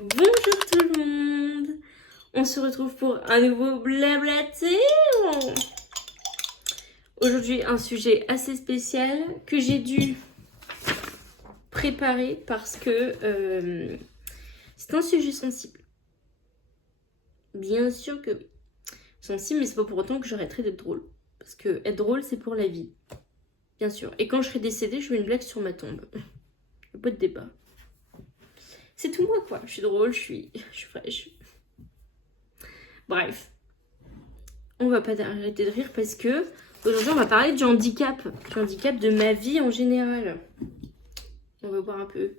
Bonjour tout le monde. On se retrouve pour un nouveau blablaté. Aujourd'hui, un sujet assez spécial que j'ai dû préparer parce que c'est un sujet sensible. Bien sûr que oui. Sensible, mais c'est pas pour autant que j'arrêterai d'être drôle. Parce que être drôle, c'est pour la vie. Bien sûr. Et quand je serai décédée, je fais une blague sur ma tombe. Il n'y a pas de débat. C'est tout moi, quoi. Je suis drôle, je suis fraîche. Bref. On va pas arrêter de rire parce que aujourd'hui, on va parler du handicap. Du handicap de ma vie en général. On va voir un peu.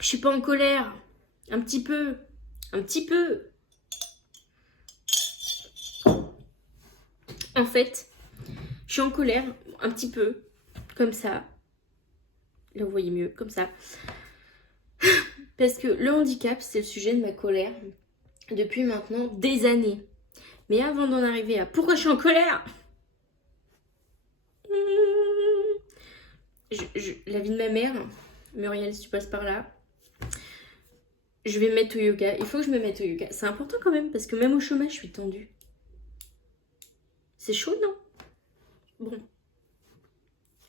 Je suis pas en colère. Un petit peu. Un petit peu. En fait, je suis en colère. Un petit peu. Comme ça. Là, vous voyez mieux. Comme ça. Parce que le handicap, c'est le sujet de ma colère depuis maintenant des années. Mais avant d'en arriver à pourquoi je suis en colère, la vie de ma mère, Muriel, si tu passes par là, je vais me mettre au yoga. Il faut que je me mette au yoga. C'est important quand même parce que même au chômage, je suis tendue. C'est chaud, non? Bon.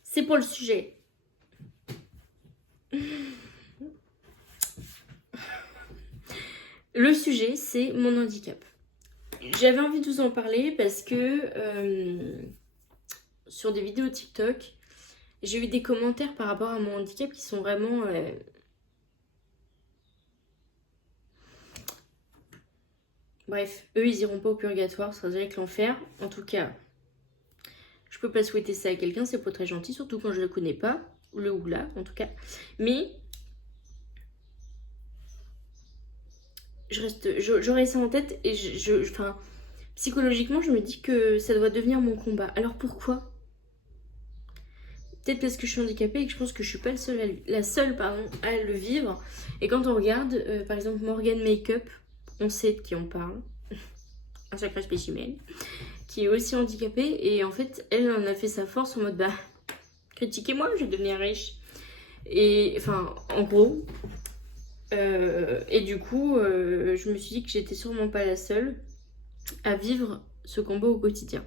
C'est pour le sujet. Le sujet, c'est mon handicap. J'avais envie de vous en parler parce que sur des vidéos TikTok, j'ai eu des commentaires par rapport à mon handicap qui sont vraiment... Bref, eux, ils iront pas au purgatoire, ça dirait que l'enfer. En tout cas, je peux pas souhaiter ça à quelqu'un, c'est pas très gentil, surtout quand je le connais pas, le ou la, en tout cas. Mais j'aurai ça en tête et enfin, psychologiquement, je me dis que ça doit devenir mon combat. Alors pourquoi? Peut-être parce que je suis handicapée et que je pense que je suis pas la seule à le vivre. Et quand on regarde, par exemple, Morgan Makeup, on sait de qui on parle. Un sacré spécimen. Qui est aussi handicapée. Et en fait, elle en a fait sa force en mode, bah, critiquez-moi, je vais devenir riche. Et, enfin, en gros. Et du coup, je me suis dit que j'étais sûrement pas la seule à vivre ce combat au quotidien.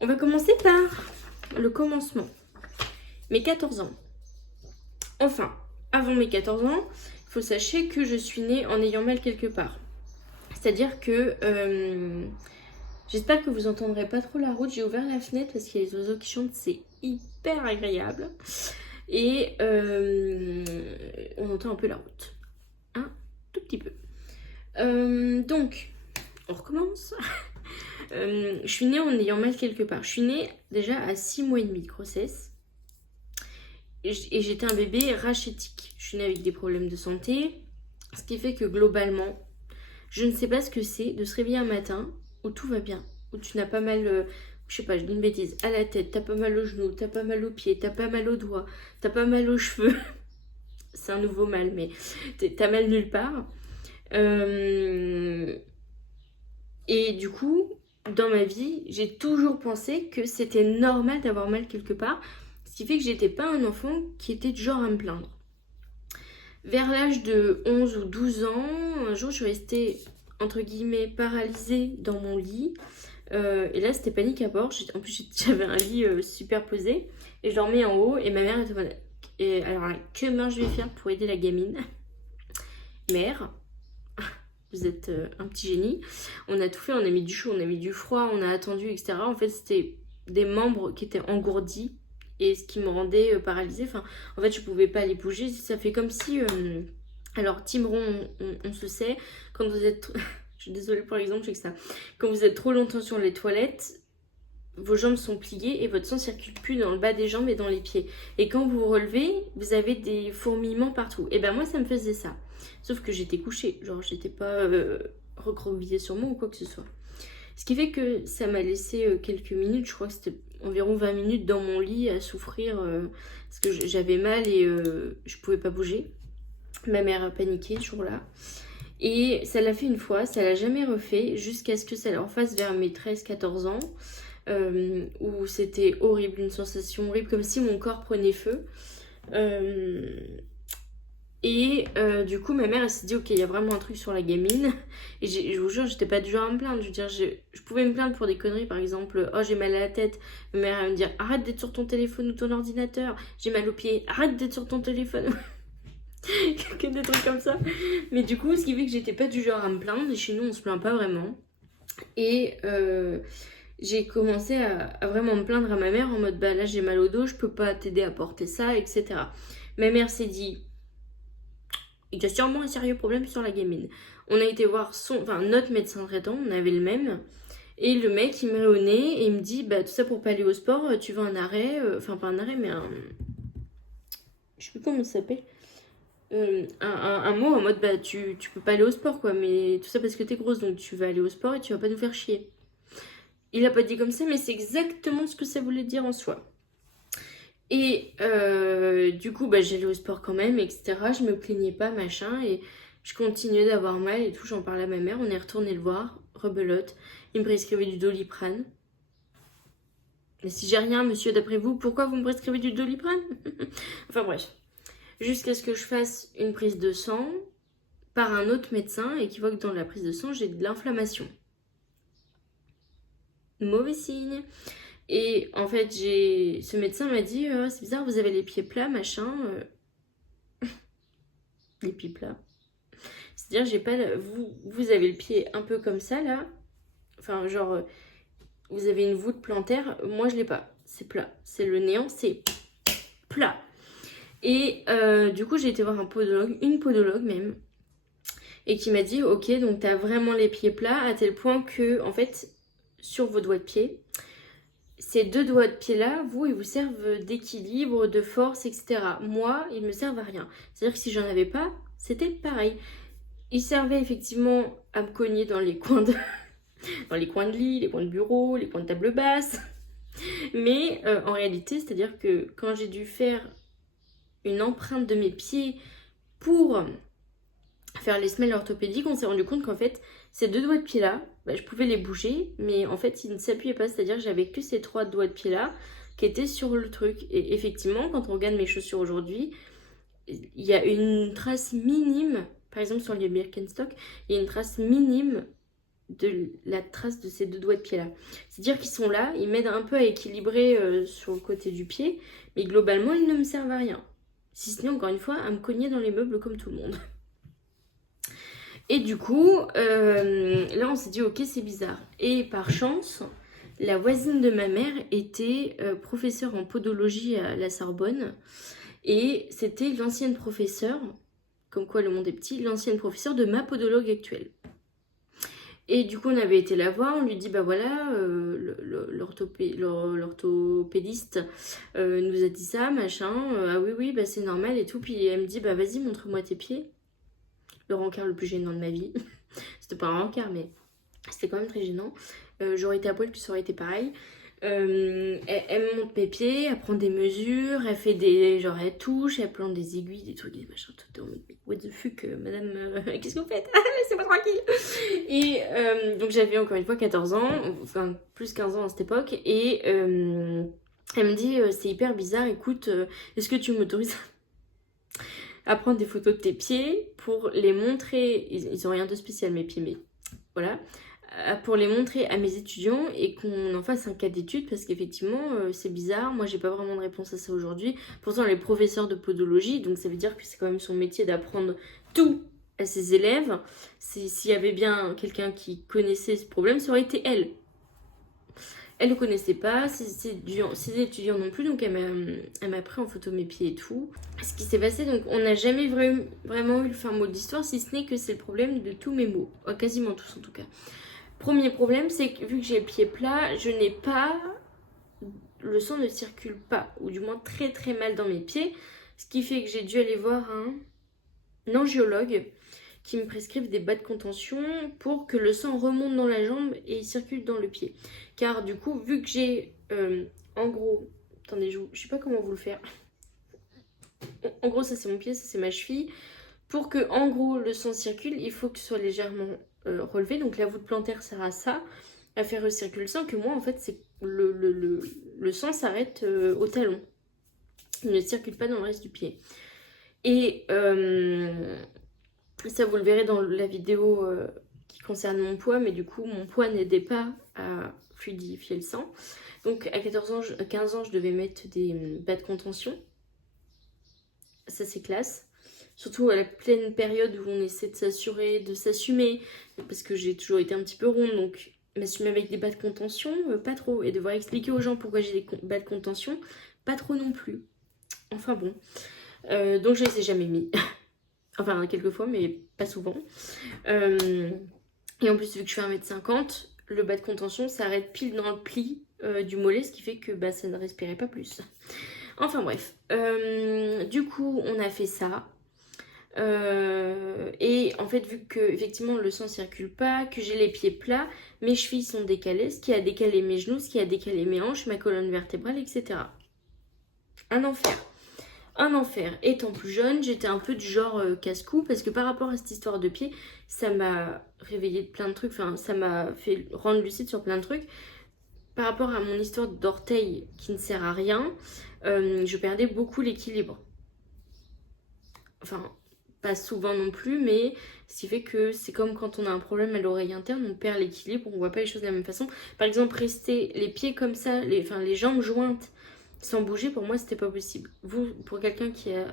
On va commencer par le commencement. Mes 14 ans. Enfin, avant mes 14 ans, il faut sachez que je suis née en ayant mal quelque part. C'est-à-dire que... j'espère que vous entendrez pas trop la route. J'ai ouvert la fenêtre parce qu'il y a les oiseaux qui chantent. C'est hyper agréable. Et on entend un peu la route. Un tout petit peu. Donc, on recommence. Je suis née en ayant mal quelque part. Je suis née déjà à 6 mois et demi de grossesse. Et j'étais un bébé rachitique. Je suis née avec des problèmes de santé. Ce qui fait que globalement, je ne sais pas ce que c'est de se réveiller un matin où tout va bien. Où tu n'as pas mal, je sais pas, je dis une bêtise, à la tête, t'as pas mal aux genoux, t'as pas mal aux pieds, t'as pas mal aux doigts, t'as pas mal aux cheveux. C'est un nouveau mal, mais t'as mal nulle part. Et du coup, dans ma vie, j'ai toujours pensé que c'était normal d'avoir mal quelque part. Ce qui fait que j'étais pas un enfant qui était du genre à me plaindre. Vers l'âge de 11 ou 12 ans, un jour je suis restée entre guillemets paralysée dans mon lit. Et là c'était panique à bord. En plus j'avais un lit superposé et je dormais en haut et ma mère était en mode, et alors là, que main je vais faire pour aider la gamine? Mère, vous êtes un petit génie. On a tout fait, on a mis du chaud, on a mis du froid, on a attendu, etc. En fait c'était des membres qui étaient engourdis et ce qui me rendait paralysée. Enfin, en fait je pouvais pas les bouger. Ça fait comme si... alors Tim Ron, on se sait, quand vous êtes... je suis désolée pour l'exemple, je sais que ça... Quand vous êtes trop longtemps sur les toilettes, vos jambes sont pliées et votre sang circule plus dans le bas des jambes et dans les pieds. Et quand vous vous relevez, vous avez des fourmillements partout. Et ben moi, ça me faisait ça. Sauf que j'étais couchée, genre j'étais pas recroquevillée sur moi ou quoi que ce soit. Ce qui fait que ça m'a laissé quelques minutes, je crois que c'était environ 20 minutes dans mon lit à souffrir parce que j'avais mal et je pouvais pas bouger. Ma mère a paniqué ce jour-là. Et ça l'a fait une fois, ça l'a jamais refait jusqu'à ce que ça leur fasse vers mes 13-14 ans. Où c'était horrible, une sensation horrible, comme si mon corps prenait feu. Et du coup, ma mère, elle s'est dit, ok, il y a vraiment un truc sur la gamine. Et je vous jure, j'étais pas du genre à me plaindre. Je veux dire, je pouvais me plaindre pour des conneries, par exemple, oh, j'ai mal à la tête. Ma mère, elle me dire, arrête d'être sur ton téléphone ou ton ordinateur. J'ai mal aux pieds, arrête d'être sur ton téléphone. Que des trucs comme ça. Mais du coup, ce qui fait que j'étais pas du genre à me plaindre. Et chez nous, on se plaint pas vraiment. Et j'ai commencé à vraiment me plaindre à ma mère en mode, bah là, j'ai mal au dos, je peux pas t'aider à porter ça, etc. Ma mère s'est dit, il y a sûrement un sérieux problème sur la gamine. On a été voir notre médecin traitant, on avait le même. Et le mec, il me met au nez et il me dit, bah tout ça pour pas aller au sport, tu veux un arrêt, enfin pas un arrêt, mais un... Je sais plus comment ça s'appelle. Un mot en mode, bah tu peux pas aller au sport, quoi, mais tout ça parce que t'es grosse, donc tu vas aller au sport et tu vas pas nous faire chier. Il a pas dit comme ça, mais c'est exactement ce que ça voulait dire en soi. Et du coup, bah, j'allais au sport quand même, etc. Je me plaignais pas, machin, et je continuais d'avoir mal et tout. J'en parlais à ma mère, on est retourné le voir, rebelote. Il me prescrivait du Doliprane. Mais si j'ai rien, monsieur, d'après vous, pourquoi vous me prescrivez du Doliprane? Enfin bref. Jusqu'à ce que je fasse une prise de sang par un autre médecin et qui voit que dans la prise de sang, j'ai de l'inflammation. Mauvais signe. Et en fait, ce médecin m'a dit, c'est bizarre, vous avez les pieds plats, machin. Les pieds plats. C'est-à-dire, j'ai pas. Vous avez le pied un peu comme ça, là. Enfin, genre, vous avez une voûte plantaire. Moi, je l'ai pas. C'est plat. C'est le néant, c'est plat. Et du coup, j'ai été voir un podologue, une podologue même, et qui m'a dit, ok, donc t'as vraiment les pieds plats, à tel point que, en fait, sur vos doigts de pied, ces deux doigts de pied-là, ils vous servent d'équilibre, de force, etc. Moi, ils me servent à rien. C'est-à-dire que si j'en avais pas, c'était pareil. Ils servaient effectivement à me cogner dans les coins de, dans les coins de lit, les coins de bureau, les coins de table basse. Mais en réalité, c'est-à-dire que quand j'ai dû faire une empreinte de mes pieds pour faire les semelles orthopédiques, on s'est rendu compte qu'en fait, ces deux doigts de pied-là, je pouvais les bouger, mais en fait, ils ne s'appuyaient pas. C'est-à-dire que j'avais que ces trois doigts de pied-là qui étaient sur le truc. Et effectivement, quand on regarde mes chaussures aujourd'hui, il y a une trace minime, par exemple sur les Birkenstock, il y a une trace minime de la trace de ces deux doigts de pied-là. C'est-à-dire qu'ils sont là, ils m'aident un peu à équilibrer sur le côté du pied, mais globalement, ils ne me servent à rien. Si ce n'est, encore une fois, à me cogner dans les meubles comme tout le monde. Et du coup, là on s'est dit ok, c'est bizarre. Et par chance, la voisine de ma mère était professeure en podologie à la Sorbonne. Et c'était l'ancienne professeure, comme quoi le monde est petit, l'ancienne professeure de ma podologue actuelle. Et du coup, on avait été la voir, on lui dit, bah voilà, l'orthopédiste nous a dit ça, machin, ah oui, bah c'est normal et tout. Puis elle me dit, bah vas-y, montre-moi tes pieds. Le rencard le plus gênant de ma vie. C'était pas un rencard, mais c'était quand même très gênant. J'aurais été à poil, puis ça aurait été pareil. Elle me montre mes pieds, elle prend des mesures, elle fait des... Genre, elle touche, elle plante des aiguilles, des trucs, des machins, tout en mode, what the fuck, madame, qu'est-ce que vous faites? Laissez-moi tranquille. Et donc, j'avais encore une fois 14 ans, enfin, plus 15 ans à cette époque, et elle me dit, c'est hyper bizarre, écoute, est-ce que tu m'autorises à prendre des photos de tes pieds pour les montrer, ils ont rien de spécial mes pieds, mais voilà, pour les montrer à mes étudiants et qu'on en fasse un cas d'étude parce qu'effectivement c'est bizarre, moi j'ai pas vraiment de réponse à ça aujourd'hui. Pourtant elle est professeure de podologie, donc ça veut dire que c'est quand même son métier d'apprendre tout à ses élèves. S'il y avait bien quelqu'un qui connaissait ce problème, ça aurait été elle. Elle ne connaissait pas, ses étudiants non plus, donc elle m'a pris en photo mes pieds et tout. Ce qui s'est passé, donc on n'a jamais vraiment eu le fin mot d'histoire, si ce n'est que c'est le problème de tous mes mots, quasiment tous en tout cas. Premier problème, c'est que vu que j'ai le pied plat, je n'ai pas... Le sang ne circule pas, ou du moins très très mal dans mes pieds, ce qui fait que j'ai dû aller voir un angiologue qui me prescrivent des bas de contention pour que le sang remonte dans la jambe et il circule dans le pied. Car du coup, vu que j'ai en gros... Attendez, je sais pas comment vous le faire. En gros, ça c'est mon pied, ça c'est ma cheville. Pour que en gros le sang circule, il faut que ce soit légèrement relevé. Donc la voûte plantaire sert à ça, à faire recirculer le sang. Que moi en fait, c'est le sang s'arrête au talon. Il ne circule pas dans le reste du pied. Et ça vous le verrez dans la vidéo qui concerne mon poids, mais du coup mon poids n'aidait pas à fluidifier le sang. Donc à 15 ans, je devais mettre des bas de contention. Ça c'est classe. Surtout à la pleine période où on essaie de s'assurer, de s'assumer. Parce que j'ai toujours été un petit peu ronde, donc m'assumer avec des bas de contention, pas trop. Et devoir expliquer aux gens pourquoi j'ai des bas de contention, pas trop non plus. Enfin bon. Donc je les ai jamais mis. Enfin quelques fois, mais pas souvent. Et en plus vu que je fais 1m50, le bas de contention s'arrête pile dans le pli du mollet, ce qui fait que bah, ça ne respirait pas plus. Enfin bref, du coup on a fait ça. Et en fait vu que effectivement le sang circule pas, que j'ai les pieds plats, mes chevilles sont décalées, ce qui a décalé mes genoux, ce qui a décalé mes hanches, ma colonne vertébrale, etc. Un enfer. Un enfer. Étant plus jeune, j'étais un peu du genre casse-cou parce que par rapport à cette histoire de pied, ça m'a réveillé de plein de trucs, enfin ça m'a fait rendre lucide sur plein de trucs. Par rapport à mon histoire d'orteil qui ne sert à rien, je perdais beaucoup l'équilibre. Enfin, pas souvent non plus, mais ce qui fait que c'est comme quand on a un problème à l'oreille interne, on perd l'équilibre, on voit pas les choses de la même façon. Par exemple, rester les pieds comme ça, les jambes jointes, sans bouger, pour moi, c'était pas possible. Vous, pour quelqu'un qui a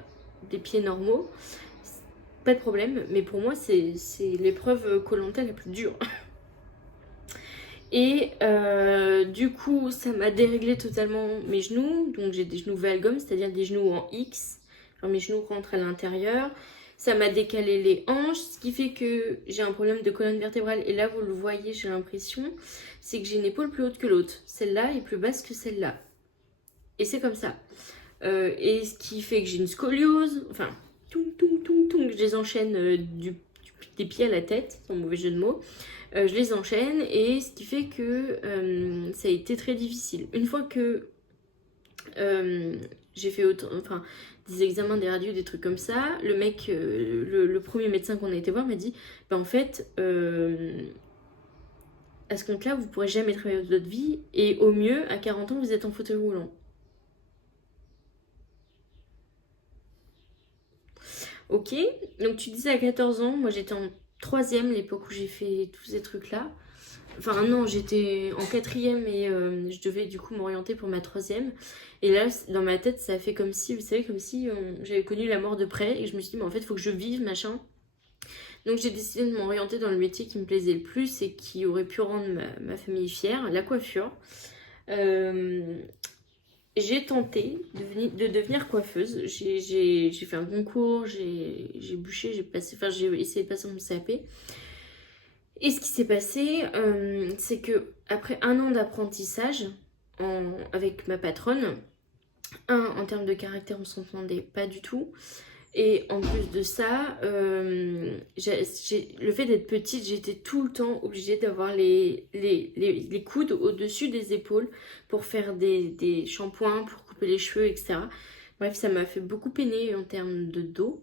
des pieds normaux, pas de problème, mais pour moi, c'est l'épreuve Koh-Lanta la plus dure. Et du coup, ça m'a déréglé totalement mes genoux. Donc j'ai des genoux valgum, c'est-à-dire des genoux en X. Genre mes genoux rentrent à l'intérieur. Ça m'a décalé les hanches, ce qui fait que j'ai un problème de colonne vertébrale. Et là, vous le voyez, j'ai l'impression, c'est que j'ai une épaule plus haute que l'autre. Celle-là est plus basse que celle-là. Et c'est comme ça. Et ce qui fait que j'ai une scoliose. Enfin, je les enchaîne des pieds à la tête, sans mauvais jeu de mots. Je les enchaîne et ce qui fait que ça a été très difficile. Une fois que j'ai fait des examens, des radios, des trucs comme ça, le mec, le premier médecin qu'on a été voir m'a dit bah, en fait, à ce compte-là, vous ne pourrez jamais travailler votre vie et au mieux, à 40 ans, vous êtes en fauteuil roulant. Ok, donc tu disais à 14 ans, moi j'étais en 3e, l'époque où j'ai fait tous ces trucs-là. Enfin non, j'étais en 4e et je devais du coup m'orienter pour ma 3e. Et là, dans ma tête, ça a fait comme si, vous savez, comme si j'avais connu la mort de près. Et je me suis dit, mais en fait, il faut que je vive, machin. Donc j'ai décidé de m'orienter dans le métier qui me plaisait le plus et qui aurait pu rendre ma famille fière, la coiffure. J'ai tenté de devenir coiffeuse. J'ai fait un concours, j'ai bûché, j'ai essayé de passer mon CAP. Et ce qui s'est passé, c'est que après 1 an d'apprentissage avec ma patronne, en termes de caractère, on s'entendait pas du tout. Et en plus de ça, le fait d'être petite, j'étais tout le temps obligée d'avoir les coudes au-dessus des épaules pour faire des shampoings, pour couper les cheveux, etc. Bref, ça m'a fait beaucoup peiner en termes de dos.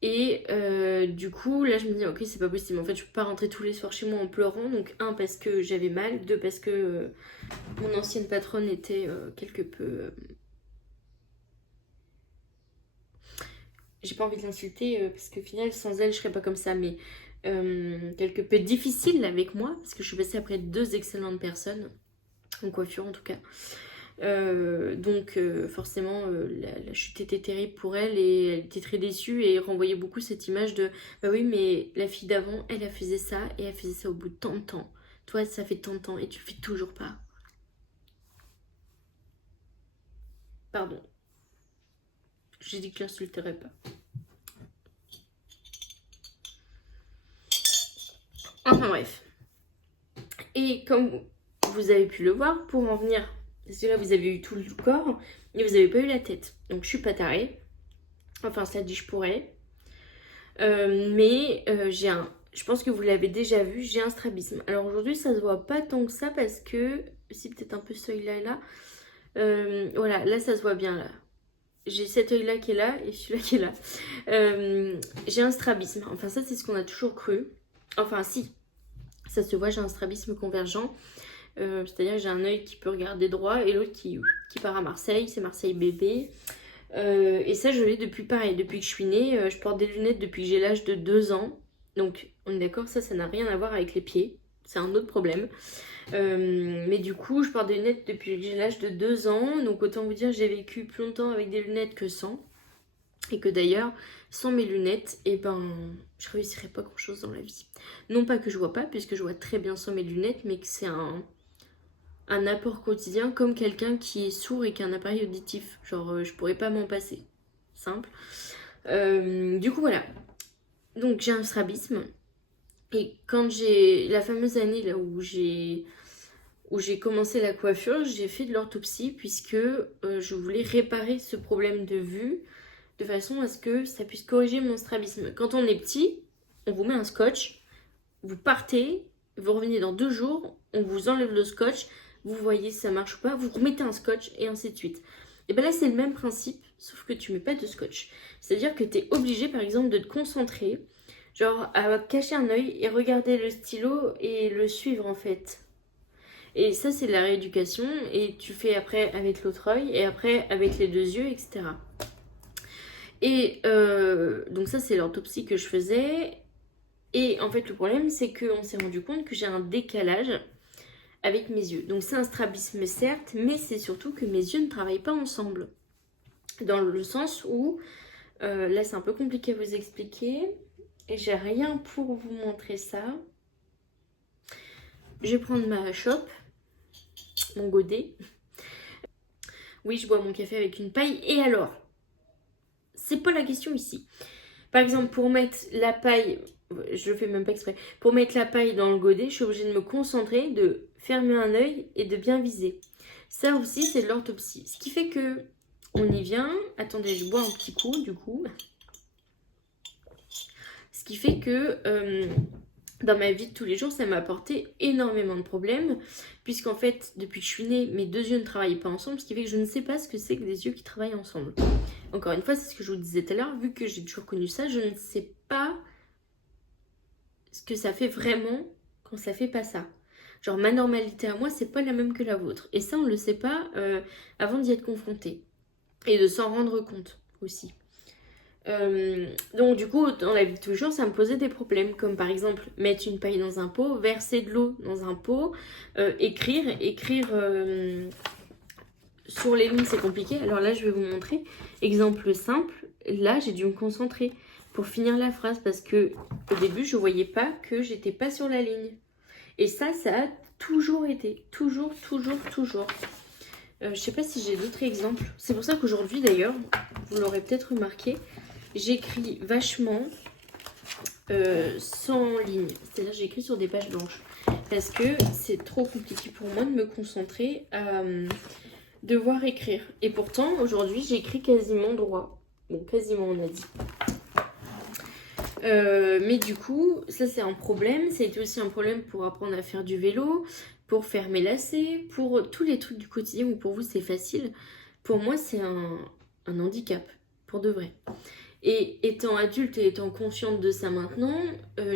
Et du coup, là, je me dis, ok, c'est pas possible. En fait, je peux pas rentrer tous les soirs chez moi en pleurant. Donc, 1, parce que j'avais mal. 2, parce que mon ancienne patronne était quelque peu... J'ai pas envie de l'insulter parce qu'au final, sans elle, je serais pas comme ça. Mais quelque peu difficile avec moi. Parce que je suis passée après 2 excellentes personnes. En coiffure, en tout cas. Donc forcément la chute était terrible pour elle et elle était très déçue et renvoyait beaucoup cette image de bah oui mais la fille d'avant elle a fait ça et elle faisait ça au bout de tant de temps, toi ça fait tant de temps et tu le fais toujours pas. Pardon, j'ai dit que je l'insulterais pas. Enfin bref, et comme vous avez pu le voir, pour en venir, parce que là vous avez eu tout le corps et vous avez pas eu la tête, donc je suis pas tarée. Enfin, ça dit je pourrais. Mais je pense que vous l'avez déjà vu, j'ai un strabisme. Alors aujourd'hui, ça se voit pas tant que ça parce que, si peut-être un peu ce œil-là et là. Voilà, là ça se voit bien là. J'ai cet œil-là qui est là et celui-là qui est là. J'ai un strabisme. Enfin, ça, c'est ce qu'on a toujours cru. Enfin, si, ça se voit, j'ai un strabisme convergent. C'est-à-dire que j'ai un œil qui peut regarder droit et l'autre qui part à Marseille. C'est Marseille bébé. Et ça, je l'ai depuis pareil, depuis que je suis née. Je porte des lunettes depuis que j'ai l'âge de 2 ans. Donc, on est d'accord, ça n'a rien à voir avec les pieds. C'est un autre problème. Mais du coup, je porte des lunettes depuis que j'ai l'âge de 2 ans. Donc, autant vous dire, j'ai vécu plus longtemps avec des lunettes que sans. Et que d'ailleurs, sans mes lunettes, eh ben, je réussirais pas grand-chose dans la vie. Non pas que je vois pas, puisque je vois très bien sans mes lunettes, mais que c'est un apport quotidien comme quelqu'un qui est sourd et qui a un appareil auditif. Genre, je pourrais pas m'en passer. Simple. Du coup, voilà. Donc, j'ai un strabisme. Et quand j'ai la fameuse année là où j'ai commencé la coiffure, j'ai fait de l'orthopsie puisque je voulais réparer ce problème de vue de façon à ce que ça puisse corriger mon strabisme. Quand on est petit, on vous met un scotch, vous partez, vous revenez dans 2 jours, on vous enlève le scotch, vous voyez si ça marche ou pas, vous remettez un scotch et ainsi de suite. Et bien là, c'est le même principe, sauf que tu mets pas de scotch. C'est-à-dire que tu es obligé, par exemple, de te concentrer, genre à cacher un œil et regarder le stylo et le suivre en fait. Et ça, c'est de la rééducation, et tu fais après avec l'autre œil, et après avec les 2 yeux, etc. Et donc ça, c'est l'autopsie que je faisais. Et en fait, le problème, c'est qu'on s'est rendu compte que j'ai un décalage avec mes yeux. Donc c'est un strabisme, certes, mais c'est surtout que mes yeux ne travaillent pas ensemble. Dans le sens où, là, c'est un peu compliqué à vous expliquer. Et j'ai rien pour vous montrer ça. Je vais prendre ma chope, mon godet. Oui, je bois mon café avec une paille. Et alors, c'est pas la question ici. Par exemple, pour mettre la paille, je le fais même pas exprès, pour mettre la paille dans le godet, je suis obligée de me concentrer, de fermer un œil et de bien viser. Ça aussi, c'est de l'orthopsie. Ce qui fait que, on y vient. Attendez, je bois un petit coup, du coup. Ce qui fait que, dans ma vie de tous les jours, ça m'a apporté énormément de problèmes. Puisqu'en fait, depuis que je suis née, mes 2 yeux ne travaillent pas ensemble. Ce qui fait que je ne sais pas ce que c'est que des yeux qui travaillent ensemble. Encore une fois, c'est ce que je vous disais tout à l'heure. Vu que j'ai toujours connu ça, je ne sais pas ce que ça fait vraiment quand ça fait pas ça. Genre, ma normalité à moi, c'est pas la même que la vôtre. Et ça, on le sait pas avant d'y être confronté. Et de s'en rendre compte aussi. Donc du coup, dans la vie de tous les jours, ça me posait des problèmes, comme par exemple mettre une paille dans un pot, verser de l'eau dans un pot, écrire sur les lignes, c'est compliqué. Alors là, je vais vous montrer. Exemple simple, là, j'ai dû me concentrer pour finir la phrase parce que au début, je voyais pas que j'étais pas sur la ligne. Et ça a toujours été, toujours. Je sais pas si j'ai d'autres exemples. C'est pour ça qu'aujourd'hui, d'ailleurs, vous l'aurez peut-être remarqué, j'écris vachement sans ligne. C'est-à-dire j'écris sur des pages blanches. Parce que c'est trop compliqué pour moi de me concentrer à devoir écrire. Et pourtant, aujourd'hui, j'écris quasiment droit. Bon, quasiment, on a dit. Mais du coup, ça c'est un problème. Ça a été aussi un problème pour apprendre à faire du vélo, pour faire mes lacets, pour tous les trucs du quotidien où pour vous c'est facile. Pour moi, c'est un handicap, pour de vrai. Et étant adulte et étant consciente de ça maintenant,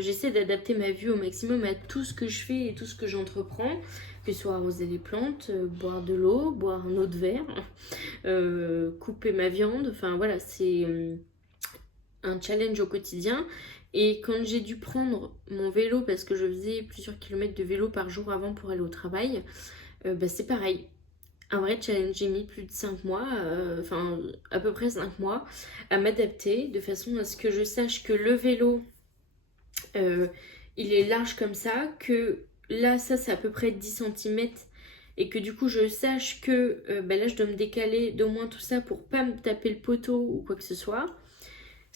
j'essaie d'adapter ma vie au maximum à tout ce que je fais et tout ce que j'entreprends, que ce soit arroser les plantes, boire de l'eau, boire un eau de verre, couper ma viande, enfin voilà, c'est un challenge au quotidien. Et quand j'ai dû prendre mon vélo, parce que je faisais plusieurs kilomètres de vélo par jour avant pour aller au travail, c'est pareil. Un vrai challenge, j'ai mis plus de 5 mois, enfin à peu près 5 mois, à m'adapter de façon à ce que je sache que le vélo, il est large comme ça, que là, ça c'est à peu près 10 cm, et que du coup je sache que là je dois me décaler d'au moins tout ça pour pas me taper le poteau ou quoi que ce soit.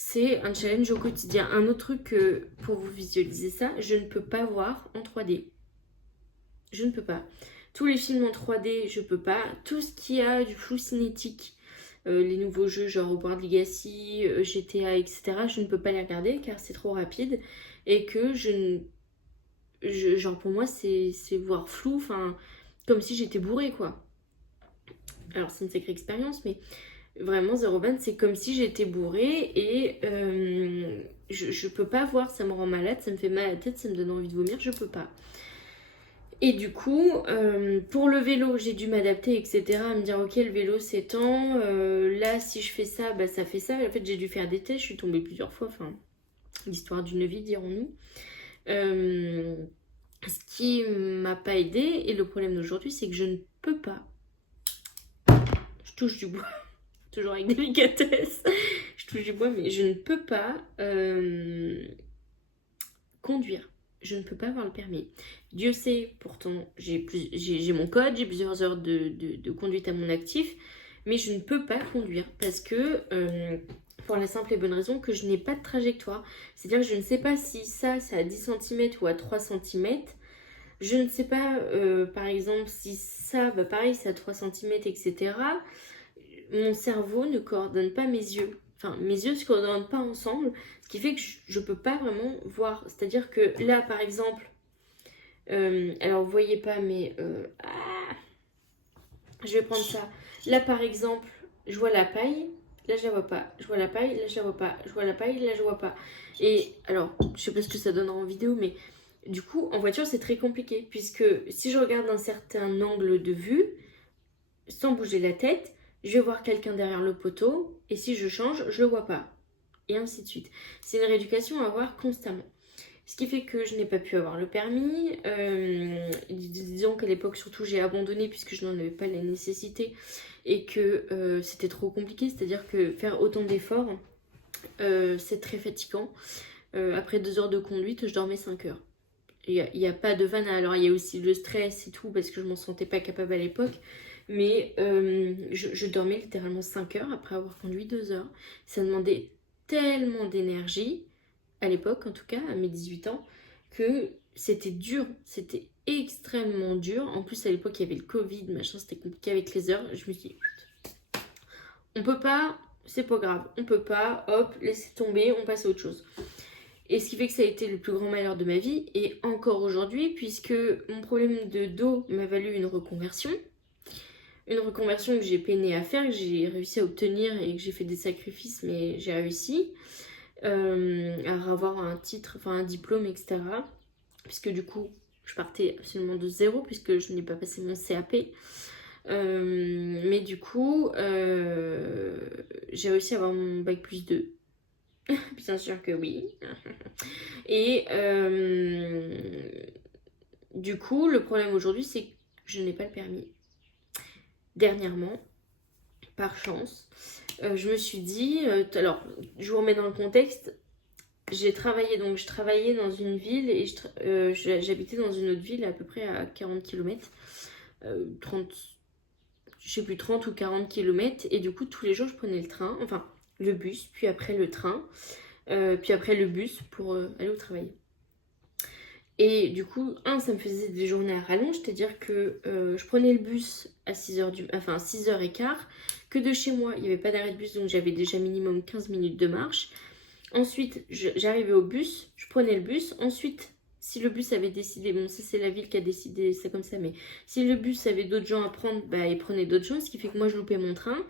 C'est un challenge au quotidien. Un autre truc, pour vous visualiser ça, je ne peux pas voir en 3D. Je ne peux pas. Tous les films en 3D, je peux pas. Tout ce qui a du flou cinétique, les nouveaux jeux genre Hogwarts Legacy, GTA, etc., je ne peux pas les regarder car c'est trop rapide. Et que genre pour moi, c'est voir flou, enfin, comme si j'étais bourrée, quoi. Alors c'est une sacrée expérience, mais vraiment 0,20, c'est comme si j'étais bourrée et je peux pas voir, ça me rend malade, ça me fait mal à la tête, ça me donne envie de vomir, je peux pas. Et du coup, pour le vélo, j'ai dû m'adapter, etc. À me dire, ok, le vélo c'est temps. Là, si je fais ça, bah ça fait ça. En fait, j'ai dû faire des tests. Je suis tombée plusieurs fois. Enfin, l'histoire d'une vie, dirons-nous. Ce qui m'a pas aidé. Et le problème d'aujourd'hui, c'est que je ne peux pas. Je touche du bois. Toujours avec délicatesse. Je touche du bois, mais je ne peux pas conduire. Je ne peux pas avoir le permis. Dieu sait, pourtant, j'ai mon code, j'ai plusieurs heures de conduite à mon actif, mais je ne peux pas conduire parce que, pour la simple et bonne raison que je n'ai pas de trajectoire. C'est-à-dire que je ne sais pas si ça, c'est à 10 centimètres ou à 3 centimètres. Je ne sais pas, par exemple, si ça, bah pareil, c'est à 3 centimètres, etc. Mon cerveau ne coordonne pas mes yeux. Enfin, mes yeux ne se coordonnent pas ensemble, ce qui fait que je ne peux pas vraiment voir. C'est-à-dire que là, par exemple, alors vous voyez pas, mais je vais prendre ça. Là, par exemple, je vois la paille, là, je la vois pas. Je vois la paille, là, je la vois pas. Je vois la paille, là, je vois pas. Et alors, je sais pas ce que ça donnera en vidéo, mais du coup, en voiture, c'est très compliqué, puisque si je regarde d'un certain angle de vue, sans bouger la tête, je vais voir quelqu'un derrière le poteau, et si je change, je le vois pas. Et ainsi de suite. C'est une rééducation à avoir constamment. Ce qui fait que je n'ai pas pu avoir le permis. Disons qu'à l'époque, surtout, j'ai abandonné puisque je n'en avais pas la nécessité et que c'était trop compliqué. C'est-à-dire que faire autant d'efforts, c'est très fatigant. Après 2 heures de conduite, je dormais 5 heures. Il n'y a pas de vanne. Alors, il y a aussi le stress et tout parce que je m'en sentais pas capable à l'époque. Mais je dormais littéralement 5 heures après avoir conduit 2 heures. Ça demandait tellement d'énergie, à l'époque en tout cas, à mes 18 ans, que c'était dur. C'était extrêmement dur. En plus, à l'époque, il y avait le Covid, machin, c'était compliqué avec les heures. Je me suis dit, on peut pas, c'est pas grave. On peut pas, hop, laissez tomber, on passe à autre chose. Et ce qui fait que ça a été le plus grand malheur de ma vie, et encore aujourd'hui, puisque mon problème de dos m'a valu une reconversion. Une reconversion que j'ai peiné à faire, que j'ai réussi à obtenir et que j'ai fait des sacrifices, mais j'ai réussi à avoir un titre, enfin un diplôme, etc. Puisque du coup, je partais absolument de zéro, puisque je n'ai pas passé mon CAP. Mais du coup, j'ai réussi à avoir mon bac plus 2. Bien sûr que oui. Et du coup, le problème aujourd'hui, c'est que je n'ai pas le permis. Dernièrement, par chance, je me suis dit, alors je vous remets dans le contexte, j'ai travaillé, donc je travaillais dans une ville et j'habitais dans une autre ville à peu près à 40 km, 30, je sais plus, 30 ou 40 km, et du coup tous les jours je prenais le train, enfin le bus, puis après le train, puis après le bus pour aller au travail. Et du coup, ça me faisait des journées à rallonge, c'est-à-dire que je prenais le bus à 6h15, que de chez moi, il n'y avait pas d'arrêt de bus, donc j'avais déjà minimum 15 minutes de marche. Ensuite, j'arrivais au bus, je prenais le bus. Ensuite, si le bus avait décidé, bon ça c'est la ville qui a décidé ça comme ça, mais si le bus avait d'autres gens à prendre, bah il prenait d'autres gens, ce qui fait que moi je loupais mon train.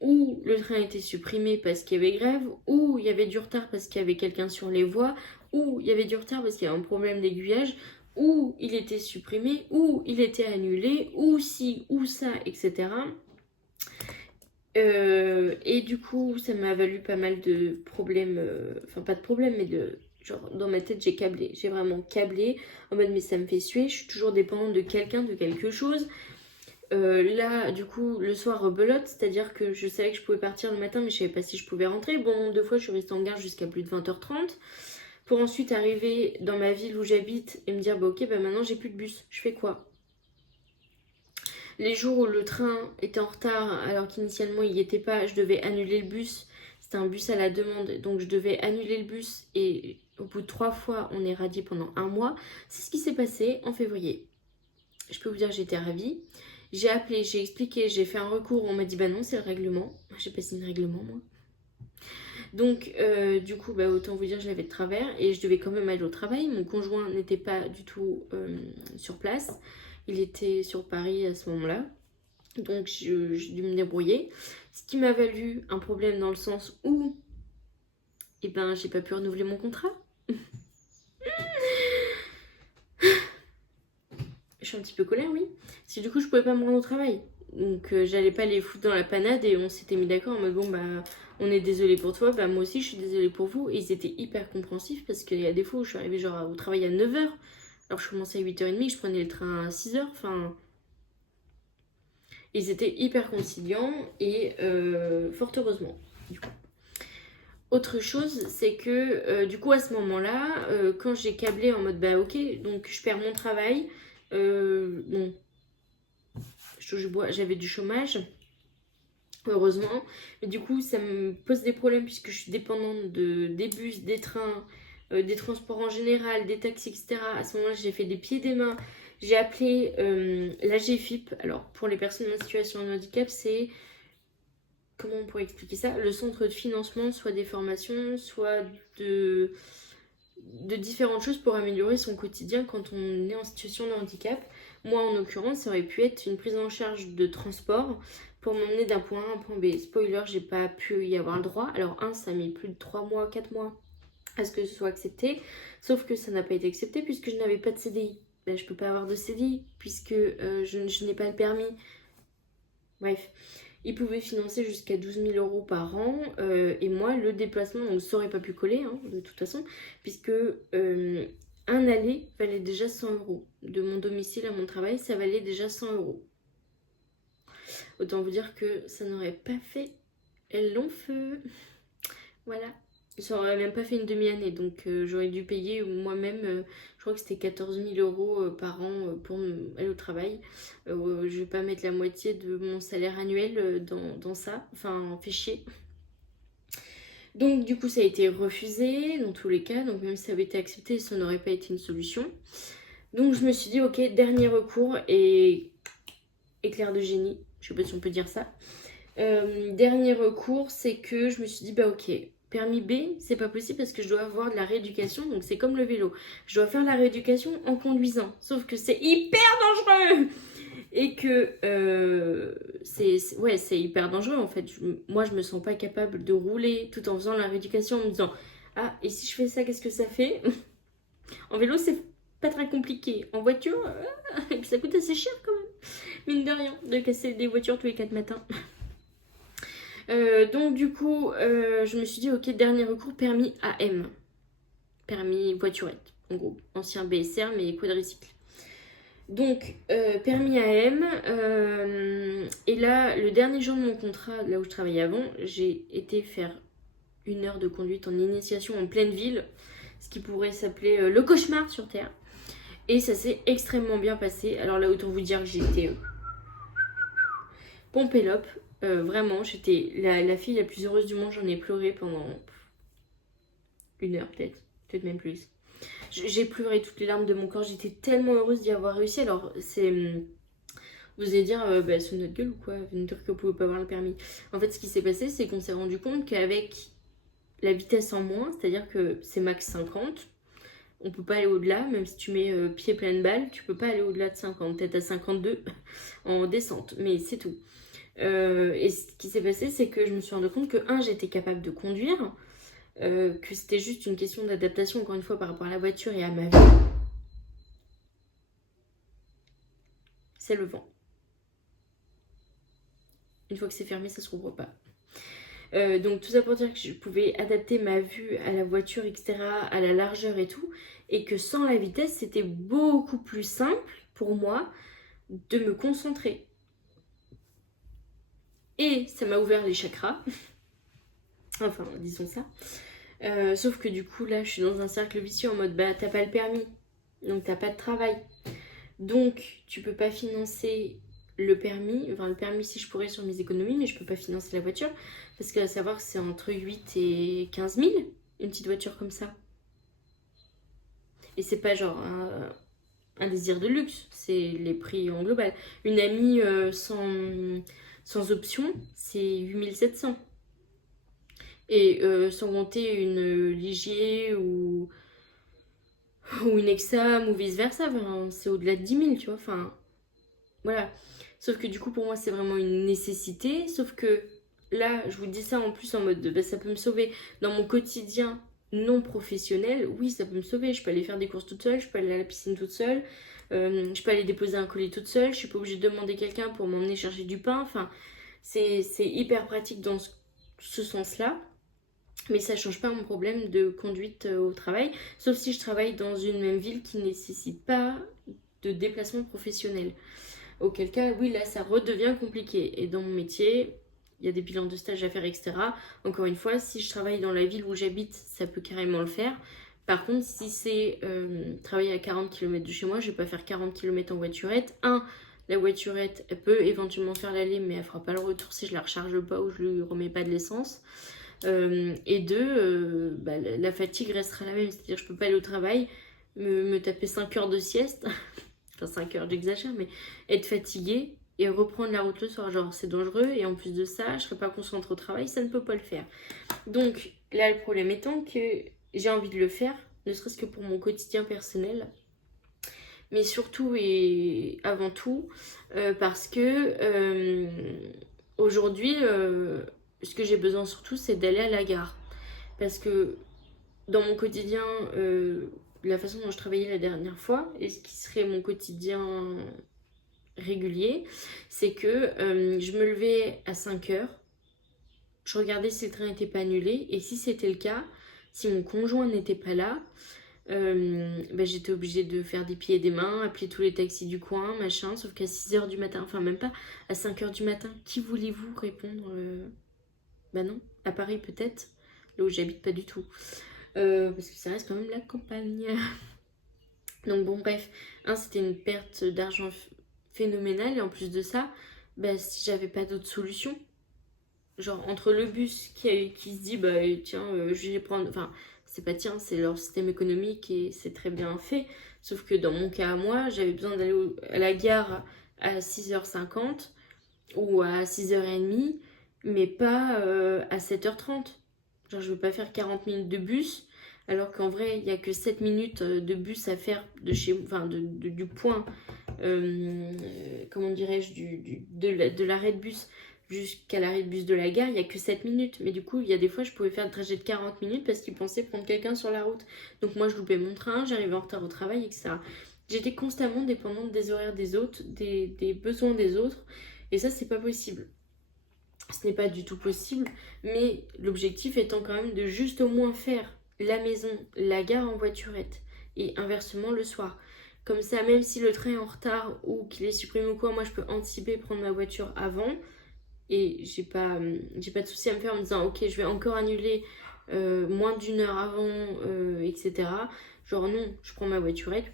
Ou le train était supprimé parce qu'il y avait grève, ou il y avait du retard parce qu'il y avait quelqu'un sur les voies, ou il y avait du retard parce qu'il y avait un problème d'aiguillage, ou il était supprimé, ou il était annulé, ou ci, ou ça, etc. Et du coup, ça m'a valu pas mal de problèmes, enfin pas de problèmes, mais de... Genre, dans ma tête, j'ai câblé. J'ai vraiment câblé en mode, mais ça me fait suer, je suis toujours dépendante de quelqu'un, de quelque chose. Là, du coup, le soir, rebelote, c'est-à-dire que je savais que je pouvais partir le matin, mais je savais pas si je pouvais rentrer. Bon, 2 fois, je suis restée en gare jusqu'à plus de 20h30, pour ensuite arriver dans ma ville où j'habite et me dire, bah ok, bah maintenant j'ai plus de bus, je fais quoi? Les jours où le train était en retard, alors qu'initialement il n'y était pas, je devais annuler le bus. C'était un bus à la demande, donc je devais annuler le bus, et au bout de 3 fois, on est radié pendant 1 mois. C'est ce qui s'est passé en février. Je peux vous dire, j'étais ravie. J'ai appelé, j'ai expliqué, j'ai fait un recours, on m'a dit bah non, c'est le règlement. J'ai pas signé le règlement, moi. Donc, du coup, bah, autant vous dire, je l'avais de travers et je devais quand même aller au travail. Mon conjoint n'était pas du tout sur place. Il était sur Paris à ce moment-là. Donc, j'ai dû me débrouiller. Ce qui m'a valu un problème dans le sens où, eh ben, j'ai pas pu renouveler mon contrat. suis un petit peu colère, oui. Parce que du coup, je pouvais pas me rendre au travail. Donc, j'allais pas les foutre dans la panade et on s'était mis d'accord en mode bon, bah, on est désolé pour toi, bah, moi aussi, je suis désolée pour vous. Et ils étaient hyper compréhensifs parce qu'il y a des fois où je suis arrivée genre au travail à 9h. Alors, je commençais à 8h30, je prenais le train à 6h. Enfin, ils étaient hyper conciliants et fort heureusement, du coup. Autre chose, c'est que du coup à ce moment-là, quand j'ai câblé en mode bah ok, donc je perds mon travail, bon, j'avais du chômage, heureusement, mais du coup ça me pose des problèmes puisque je suis dépendante des bus, des trains, des transports en général, des taxis, etc. À ce moment-là, j'ai fait des pieds et des mains. J'ai appelé la GFIP. Alors pour les personnes en situation de handicap, c'est comment on pourrait expliquer ça? Le centre de financement, soit des formations, soit de différentes choses pour améliorer son quotidien quand on est en situation de handicap. Moi, en l'occurrence, ça aurait pu être une prise en charge de transport pour m'emmener d'un point A à un point B. Spoiler, j'ai pas pu y avoir le droit. Alors, ça a mis plus de 3 mois, 4 mois à ce que ce soit accepté. Sauf que ça n'a pas été accepté puisque je n'avais pas de CDI. Ben, je peux pas avoir de CDI puisque je n'ai pas le permis. Bref. Ils pouvaient financer jusqu'à 12 000 euros par an. Et moi, le déplacement, donc ça aurait pas pu coller, hein, de toute façon, puisque un aller valait déjà 100 euros. De mon domicile à mon travail, ça valait déjà 100 euros. Autant vous dire que ça n'aurait pas fait long feu. Voilà. Ça aurait même pas fait une demi-année, donc j'aurais dû payer moi-même, je crois que c'était 14 000 euros par an pour aller au travail. Je vais pas mettre la moitié de mon salaire annuel dans ça, enfin, fait chier. Donc du coup, ça a été refusé dans tous les cas, donc même si ça avait été accepté, ça n'aurait pas été une solution. Donc je me suis dit, ok, dernier recours et éclair de génie, je sais pas si on peut dire ça. Dernier recours, c'est que je me suis dit, bah ok, permis B, c'est pas possible parce que je dois avoir de la rééducation, donc c'est comme le vélo. Je dois faire la rééducation en conduisant, sauf que c'est hyper dangereux et que c'est hyper dangereux en fait. Moi, je me sens pas capable de rouler tout en faisant la rééducation en me disant ah, et si je fais ça, qu'est-ce que ça fait? En vélo, c'est pas très compliqué. En voiture, ça coûte assez cher quand même, mine de rien, de casser des voitures tous les 4 matins. Donc du coup, je me suis dit, ok, dernier recours, permis AM. Permis voiturette, en gros. Ancien BSR, mais quadricycle. Donc, permis AM. Et là, le dernier jour de mon contrat, là où je travaillais avant, j'ai été faire 1 heure de conduite en initiation en pleine ville. Ce qui pourrait s'appeler le cauchemar sur Terre. Et ça s'est extrêmement bien passé. Alors là, autant vous dire que j'étais Pompélope. Vraiment, j'étais la fille la plus heureuse du monde. J'en ai pleuré pendant 1 heure peut-être même plus. J'ai pleuré toutes les larmes de mon corps. J'étais tellement heureuse d'y avoir réussi. Alors, vous allez dire, bah, sous notre gueule ou quoi? Vous nous dire que vous pouvez pas avoir le permis. En fait, ce qui s'est passé, c'est qu'on s'est rendu compte qu'avec la vitesse en moins, c'est-à-dire que c'est max 50, on peut pas aller au-delà, même si tu mets pied plein de balles, tu peux pas aller au-delà de 50, peut-être à 52 en descente, mais c'est tout. Et ce qui s'est passé, c'est que je me suis rendu compte que, j'étais capable de conduire, que c'était juste une question d'adaptation, encore une fois, par rapport à la voiture et à ma vie. C'est le vent. Une fois que c'est fermé, ça se rouvre pas. Donc tout ça pour dire que je pouvais adapter ma vue à la voiture, etc., à la largeur et tout, et que sans la vitesse, c'était beaucoup plus simple pour moi de me concentrer. Et ça m'a ouvert les chakras, enfin disons ça. Sauf que du coup là, je suis dans un cercle vicieux en mode bah t'as pas le permis, donc t'as pas de travail, donc tu peux pas financer le permis, enfin le permis si je pourrais sur mes économies, mais je peux pas financer la voiture, parce qu'à savoir que c'est entre 8 et 15 000, une petite voiture comme ça. Et c'est pas genre un désir de luxe, c'est les prix en global. Une amie sans option, c'est 8 700. Et sans compter une Ligier ou une Exam ou vice versa, enfin, c'est au-delà de 10 000, tu vois, enfin voilà. Sauf que du coup, pour moi, c'est vraiment une nécessité. Sauf que là, je vous dis ça en plus en mode bah, ça peut me sauver dans mon quotidien non professionnel. Oui, ça peut me sauver. Je peux aller faire des courses toute seule, je peux aller à la piscine toute seule. Je peux aller déposer un colis toute seule, je suis pas obligée de demander quelqu'un pour m'emmener chercher du pain. Enfin, c'est hyper pratique dans ce sens-là. Mais ça change pas mon problème de conduite au travail, sauf si je travaille dans une même ville qui ne nécessite pas de déplacement professionnel. Auquel cas, oui, là, ça redevient compliqué. Et dans mon métier, il y a des bilans de stage à faire, etc. Encore une fois, si je travaille dans la ville où j'habite, ça peut carrément le faire. Par contre, si c'est travailler à 40 km de chez moi, je vais pas faire 40 km en voiturette. La voiturette, elle peut éventuellement faire l'aller, mais elle fera pas le retour si je la recharge pas ou je lui remets pas de l'essence. Et deux, la fatigue restera la même. C'est-à-dire je peux pas aller au travail, me taper 5 heures de sieste, enfin 5 heures j'exagère, mais être fatiguée et reprendre la route le soir. Genre c'est dangereux et en plus de ça, je serai pas concentrée au travail, ça ne peut pas le faire. Donc là le problème étant que j'ai envie de le faire, ne serait-ce que pour mon quotidien personnel. Mais surtout et avant tout, parce que aujourd'hui, ce que j'ai besoin surtout, c'est d'aller à la gare. Parce que dans mon quotidien, la façon dont je travaillais la dernière fois, et ce qui serait mon quotidien régulier, c'est que je me levais à 5 heures, je regardais si le train n'était pas annulé, et si c'était le cas, si mon conjoint n'était pas là, j'étais obligée de faire des pieds et des mains, appeler tous les taxis du coin, machin, sauf qu'à 6 heures du matin, enfin même pas, à 5 heures du matin, qui voulez-vous répondre Bah non, à Paris peut-être, là où j'habite pas du tout, parce que ça reste quand même la campagne. Donc bon bref, c'était une perte d'argent phénoménale, et en plus de ça, si j'avais pas d'autre solution, genre entre le bus qui se dit tiens je vais prendre, enfin c'est pas tiens, c'est leur système économique et c'est très bien fait, sauf que dans mon cas à moi, j'avais besoin d'aller à la gare à 6h50 ou à 6h30, mais pas à 7h30. Genre je veux pas faire 40 minutes de bus, alors qu'en vrai il y a que 7 minutes de bus à faire de chez, enfin du point, comment dirais-je, de l'arrêt de bus jusqu'à l'arrêt de bus de la gare, il n'y a que 7 minutes. Mais du coup, il y a des fois, je pouvais faire le trajet de 40 minutes parce qu'ils pensaient prendre quelqu'un sur la route. Donc moi, je loupais mon train, j'arrivais en retard au travail, etc. J'étais constamment dépendante des horaires des autres, des besoins des autres. Et ça, c'est pas possible. Ce n'est pas du tout possible. Mais l'objectif étant quand même de juste au moins faire la maison, la gare en voiturette. Et inversement le soir. Comme ça, même si le train est en retard ou qu'il est supprimé ou quoi, moi, je peux anticiper, prendre ma voiture avant. Et j'ai pas de souci à me faire en me disant ok je vais encore annuler moins d'une heure avant, etc. Genre non, je prends ma voiturette,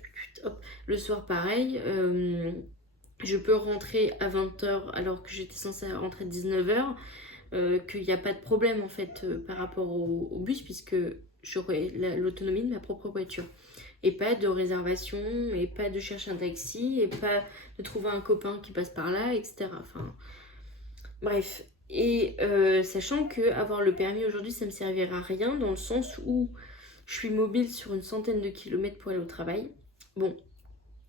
hop, le soir pareil, je peux rentrer à 20h alors que j'étais censée rentrer à 19h, qu'il n'y a pas de problème en fait par rapport au bus, puisque j'aurai l'autonomie de ma propre voiture. Et pas de réservation, et pas de chercher un taxi, et pas de trouver un copain qui passe par là, etc. Enfin, bref, et sachant que avoir le permis aujourd'hui, ça me servira à rien, dans le sens où je suis mobile sur une centaine de kilomètres pour aller au travail. Bon,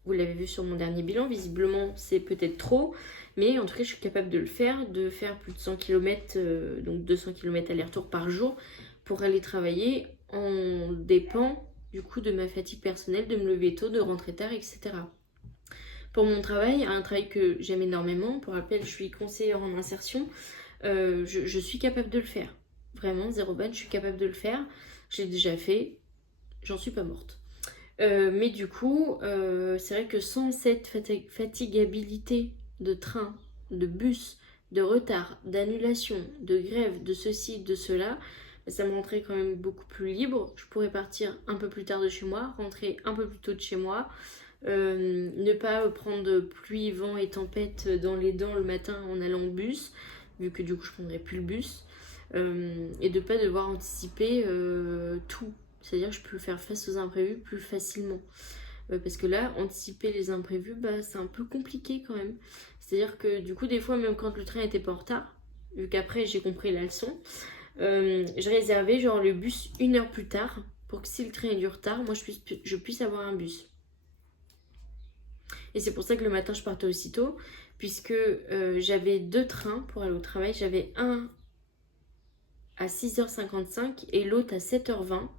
vous l'avez vu sur mon dernier bilan, visiblement c'est peut-être trop, mais en tout cas je suis capable de le faire, de faire plus de 100 km, donc 200 km aller-retour par jour pour aller travailler, en dépend du coup de ma fatigue personnelle, de me lever tôt, de rentrer tard, etc. Pour mon travail, un travail que j'aime énormément, pour rappel, je suis conseillère en insertion, je suis capable de le faire. Vraiment, zéro ban, je suis capable de le faire. Je l'ai déjà fait, j'en suis pas morte. Mais du coup, c'est vrai que sans cette fatigabilité de train, de bus, de retard, d'annulation, de grève, de ceci, de cela, ça me rendrait quand même beaucoup plus libre. Je pourrais partir un peu plus tard de chez moi, rentrer un peu plus tôt de chez moi, ne pas prendre pluie, vent et tempête dans les dents le matin en allant au bus, vu que du coup je prendrais plus le bus, et de pas devoir anticiper tout. C'est-à-dire que je peux faire face aux imprévus plus facilement. Parce que là, anticiper les imprévus, c'est un peu compliqué quand même. C'est-à-dire que du coup, des fois, même quand le train était pas en retard, vu qu'après j'ai compris la leçon, je réservais genre le bus 1 heure plus tard pour que si le train est du retard, moi je puisse avoir un bus. Et c'est pour ça que le matin je partais aussitôt, puisque j'avais 2 trains pour aller au travail. J'avais un à 6h55 et l'autre à 7h20.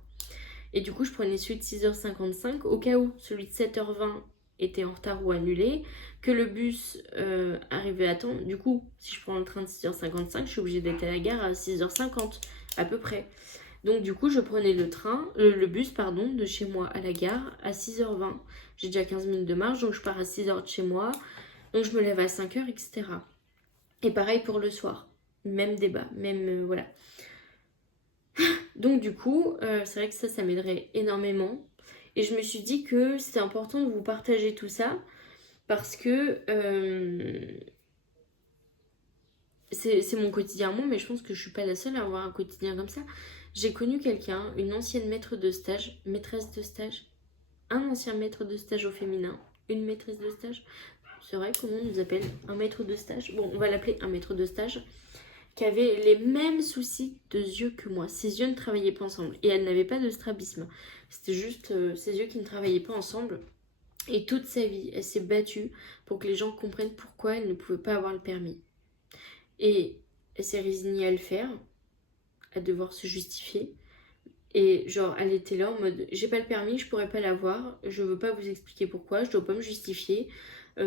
Et du coup je prenais celui de 6h55 au cas où celui de 7h20 était en retard ou annulé, que le bus arrivait à temps. Du coup, si je prends le train de 6h55, je suis obligée d'être à la gare à 6h50 à peu près. Donc du coup, je prenais le bus pardon, de chez moi à la gare à 6h20. J'ai déjà 15 minutes de marche, donc je pars à 6h de chez moi. Donc je me lève à 5h, etc. Et pareil pour le soir. Même débat, même voilà. Donc du coup, c'est vrai que ça m'aiderait énormément. Et je me suis dit que c'était important de vous partager tout ça parce que c'est mon quotidien moi, mais je pense que je suis pas la seule à avoir un quotidien comme ça. J'ai connu quelqu'un, une ancienne maîtresse de stage, un ancien maître de stage au féminin, une maîtresse de stage. C'est vrai, comment on nous appelle un maître de stage? Bon, on va l'appeler un maître de stage, qui avait les mêmes soucis de yeux que moi. Ses yeux ne travaillaient pas ensemble. Et elle n'avait pas de strabisme. C'était juste ses yeux qui ne travaillaient pas ensemble. Et toute sa vie, elle s'est battue pour que les gens comprennent pourquoi elle ne pouvait pas avoir le permis. Et elle s'est résignée à le faire, à devoir se justifier. Et genre, elle était là en mode, j'ai pas le permis, je pourrais pas l'avoir, je veux pas vous expliquer pourquoi, je dois pas me justifier.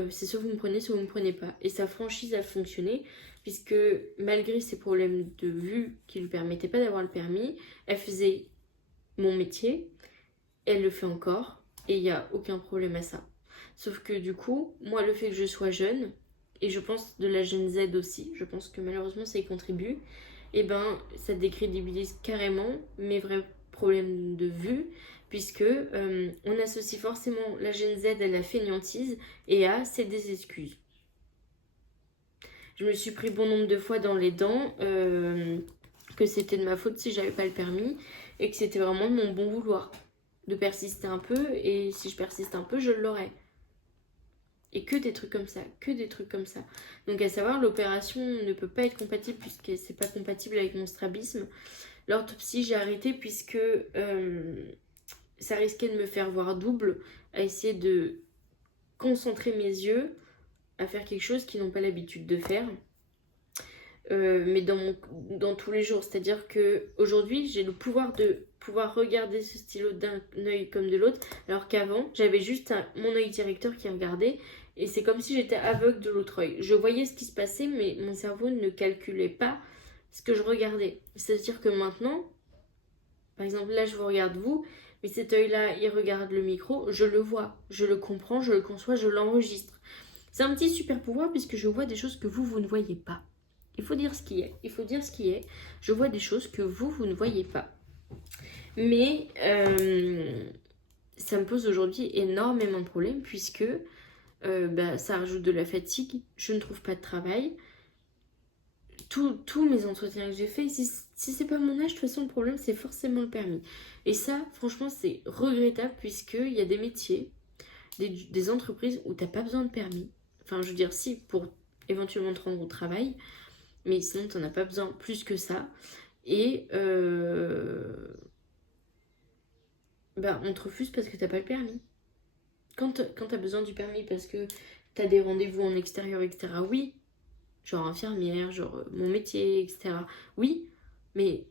C'est soit vous me prenez, soit vous me prenez pas. Et sa franchise a fonctionné, puisque malgré ses problèmes de vue qui lui permettaient pas d'avoir le permis, elle faisait mon métier, elle le fait encore, et il n'y a aucun problème à ça. Sauf que du coup, moi, le fait que je sois jeune, et je pense de la Gen Z aussi, je pense que malheureusement ça y contribue, et ben ça décrédibilise carrément mes vrais problèmes de vue, puisque on associe forcément la Gen Z à la fainéantise et à c'est des excuses. Je me suis pris bon nombre de fois dans les dents que c'était de ma faute si j'avais pas le permis et que c'était vraiment de mon bon vouloir de persister un peu, et si je persiste un peu, je l'aurai. Et que des trucs comme ça, que des trucs comme ça. Donc à savoir, l'opération ne peut pas être compatible puisque c'est pas compatible avec mon strabisme. L'autopsie, j'ai arrêté puisque ça risquait de me faire voir double, à essayer de concentrer mes yeux, à faire quelque chose qu'ils n'ont pas l'habitude de faire. Mais dans tous les jours, c'est-à-dire que aujourd'hui j'ai le pouvoir de pouvoir regarder ce stylo d'un œil comme de l'autre, alors qu'avant j'avais juste mon œil directeur qui regardait, et c'est comme si j'étais aveugle de l'autre œil. Je voyais ce qui se passait, mais mon cerveau ne calculait pas ce que je regardais. C'est-à-dire que maintenant, par exemple là je vous regarde vous, mais cet œil-là il regarde le micro, je le vois, je le comprends, je le conçois, je l'enregistre. C'est un petit super pouvoir puisque je vois des choses que vous ne voyez pas. Il faut dire ce qui est. Il faut dire ce qui est. Je vois des choses que vous ne voyez pas. Mais ça me pose aujourd'hui énormément de problèmes puisque ça rajoute de la fatigue. Je ne trouve pas de travail. Tous mes entretiens que j'ai faits, si c'est pas mon âge, de toute façon, le problème, c'est forcément le permis. Et ça, franchement, c'est regrettable puisqu'il y a des métiers, des entreprises où t'as pas besoin de permis. Enfin, je veux dire, si, pour éventuellement te rendre au travail, mais sinon t'en as pas besoin plus que ça. Et on te refuse parce que t'as pas le permis. Quand t'as besoin du permis parce que t'as des rendez-vous en extérieur, etc., oui, genre infirmière, genre mon métier, etc., oui, mais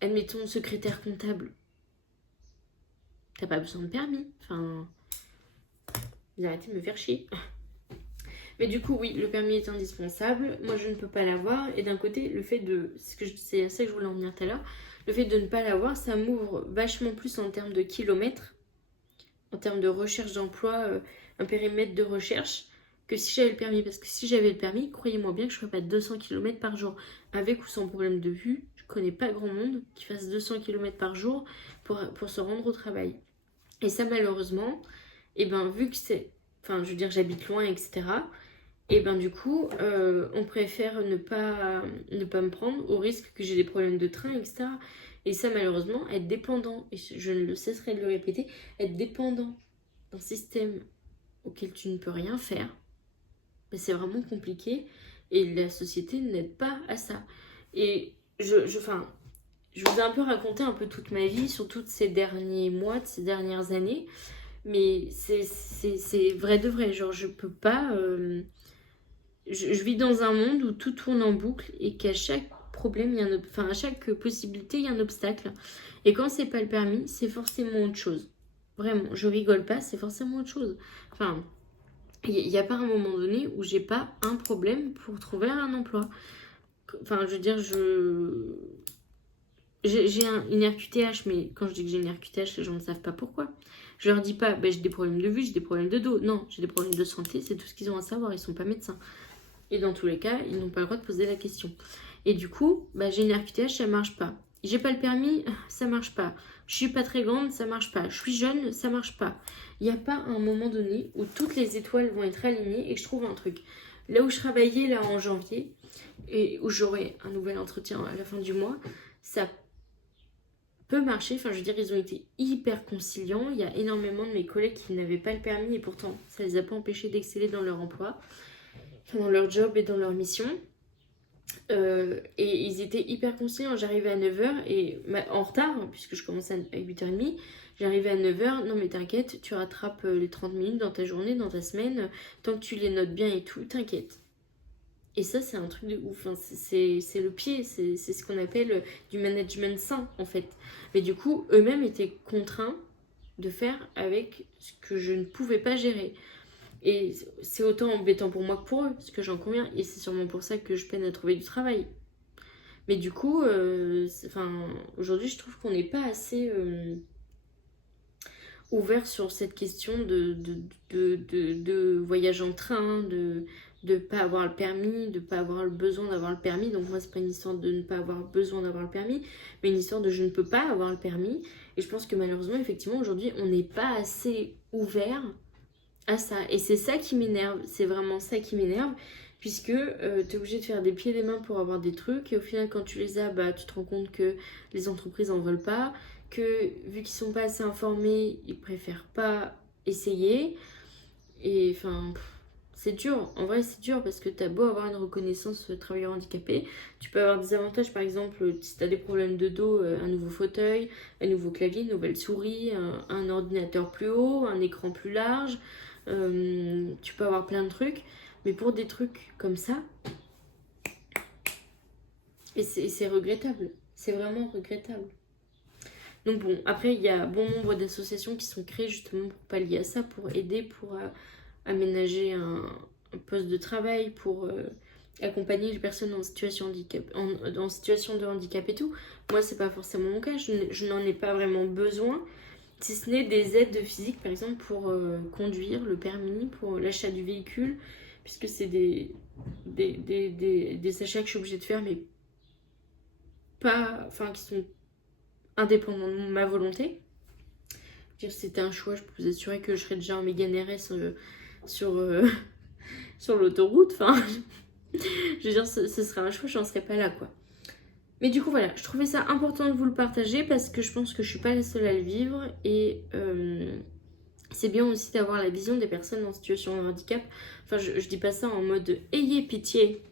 admettons secrétaire comptable, t'as pas besoin de permis. Enfin, vous arrêtez de me faire chier. Mais du coup, oui, le permis est indispensable. Moi, je ne peux pas l'avoir. Et d'un côté, le fait de... C'est à ça que je voulais en venir tout à l'heure. Le fait de ne pas l'avoir, ça m'ouvre vachement plus en termes de kilomètres, en termes de recherche d'emploi, un périmètre de recherche, que si j'avais le permis. Parce que si j'avais le permis, croyez-moi bien que je ne ferais pas 200 km par jour. Avec ou sans problème de vue, je connais pas grand monde qui fasse 200 km par jour pour se rendre au travail. Et ça, malheureusement, vu que c'est... Enfin, je veux dire, j'habite loin, etc., et du coup, on préfère ne pas me prendre au risque que j'ai des problèmes de train, etc. Et ça, malheureusement, être dépendant, et je ne cesserai de le répéter, être dépendant d'un système auquel tu ne peux rien faire, c'est vraiment compliqué. Et la société n'aide pas à ça. Et je vous ai un peu raconté un peu toute ma vie, sur tous ces derniers mois, de ces dernières années. Mais c'est vrai de vrai. Genre, je peux pas... Je vis dans un monde où tout tourne en boucle et qu'à chaque problème, à chaque possibilité, il y a un obstacle. Et quand c'est pas le permis, c'est forcément autre chose. Vraiment, je rigole pas, c'est forcément autre chose. Enfin, Il n'y a pas un moment donné où j'ai pas un problème pour trouver un emploi. Enfin, je veux dire, j'ai une RQTH, mais quand je dis que j'ai une RQTH, les gens ne savent pas pourquoi. Je leur dis pas, j'ai des problèmes de vue, j'ai des problèmes de dos. Non, j'ai des problèmes de santé, c'est tout ce qu'ils ont à savoir, ils sont pas médecins. Et dans tous les cas, ils n'ont pas le droit de poser la question. Et du coup, j'ai une RQTH, ça marche pas. J'ai pas le permis, ça marche pas. Je suis pas très grande, ça marche pas. Je suis jeune, ça marche pas. Il n'y a pas un moment donné où toutes les étoiles vont être alignées et que je trouve un truc. Là où je travaillais là en janvier et où j'aurai un nouvel entretien à la fin du mois, ça peut marcher. Enfin, je veux dire, ils ont été hyper conciliants. Il y a énormément de mes collègues qui n'avaient pas le permis et pourtant, ça les a pas empêchés d'exceller dans leur emploi, dans leur job et dans leur mission. Et ils étaient hyper conciliants. J'arrivais à 9h et en retard, puisque je commençais à 8h30. J'arrivais à 9h, non mais t'inquiète, tu rattrapes les 30 minutes dans ta journée, dans ta semaine, tant que tu les notes bien et tout, t'inquiète. Et ça, c'est un truc de ouf. Enfin, c'est le pied, c'est ce qu'on appelle du management sain, en fait. Mais du coup, eux-mêmes étaient contraints de faire avec ce que je ne pouvais pas gérer. Et c'est autant embêtant pour moi que pour eux, parce que j'en conviens. Et c'est sûrement pour ça que je peine à trouver du travail. Mais du coup, aujourd'hui, je trouve qu'on n'est pas assez ouvert sur cette question de voyage en train, de ne pas avoir le permis, de ne pas avoir le besoin d'avoir le permis. Donc moi, c'est pas une histoire de ne pas avoir besoin d'avoir le permis, mais une histoire de je ne peux pas avoir le permis. Et je pense que malheureusement, effectivement, aujourd'hui, on n'est pas assez ouvert à ça. Et c'est ça qui m'énerve, c'est vraiment ça qui m'énerve, puisque tu es obligé de faire des pieds et des mains pour avoir des trucs, et au final, quand tu les as, tu te rends compte que les entreprises en veulent pas, que vu qu'ils sont pas assez informés, ils préfèrent pas essayer. Et enfin, c'est dur, en vrai c'est dur parce que t'as beau avoir une reconnaissance travailleur handicapé, tu peux avoir des avantages, par exemple si t'as des problèmes de dos, un nouveau fauteuil, un nouveau clavier, une nouvelle souris, un ordinateur plus haut, un écran plus large, tu peux avoir plein de trucs, mais pour des trucs comme ça, et c'est regrettable, c'est vraiment regrettable. Donc bon, après il y a bon nombre d'associations qui sont créées justement pour pallier à ça, pour aider, pour aménager un poste de travail, pour accompagner les personnes en situation, en situation de handicap et tout. Moi c'est pas forcément mon cas, je n'en ai pas vraiment besoin, si ce n'est des aides physiques par exemple pour conduire, le permis, pour l'achat du véhicule, puisque c'est des achats que je suis obligée de faire, mais pas, enfin qui sont indépendants de ma volonté. Si c'était un choix, je peux vous assurer que je serais déjà en Mégane RS sur l'autoroute. Enfin, je veux dire, ce serait un choix, j'en serais pas là, quoi. Mais du coup, voilà, je trouvais ça important de vous le partager parce que je pense que je suis pas la seule à le vivre. Et c'est bien aussi d'avoir la vision des personnes en situation de handicap. Enfin, je dis pas ça en mode « ayez pitié »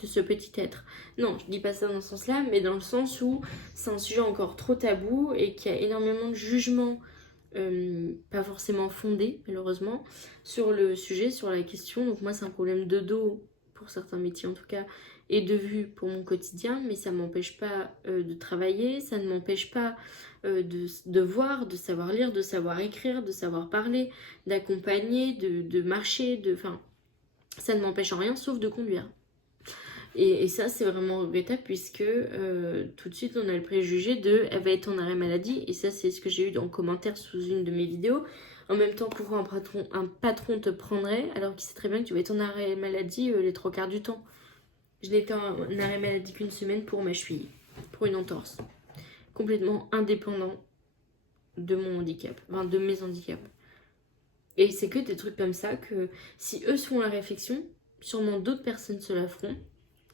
de ce petit être. Non, je dis pas ça dans ce sens-là, mais dans le sens où c'est un sujet encore trop tabou et qu'il y a énormément de jugements, pas forcément fondés malheureusement, sur le sujet, sur la question. Donc moi c'est un problème de dos pour certains métiers en tout cas, et de vue pour mon quotidien, mais ça ne m'empêche pas de travailler, ça ne m'empêche pas de voir, de savoir lire, de savoir écrire, de savoir parler, d'accompagner, de marcher, enfin, ça ne m'empêche en rien sauf de conduire. Et ça, c'est vraiment regrettable puisque tout de suite, on a le préjugé de « elle va être en arrêt maladie ». Et ça, c'est ce que j'ai eu en commentaire sous une de mes vidéos. En même temps, pourquoi un patron te prendrait alors qu'il sait très bien que tu vas être en arrêt maladie les 3 quarts du temps. Je n'étais en arrêt maladie qu'une semaine pour ma cheville, pour une entorse. Complètement indépendant de mon handicap, enfin de mes handicaps. Et c'est que des trucs comme ça que si eux se font la réflexion, sûrement d'autres personnes se la feront.